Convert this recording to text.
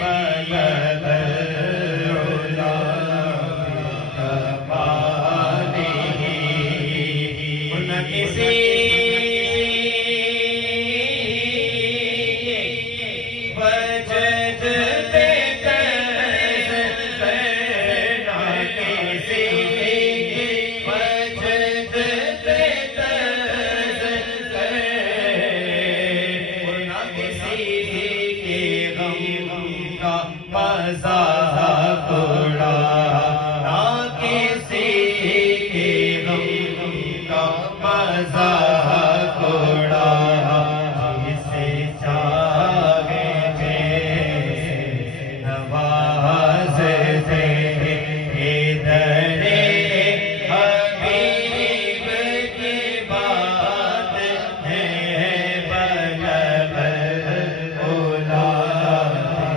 بلد العلا بکمالہ نہ کسی وجد پہ طرز کرنا کسی وجد پہ طرز کرنا کسی کے غم کا مزہ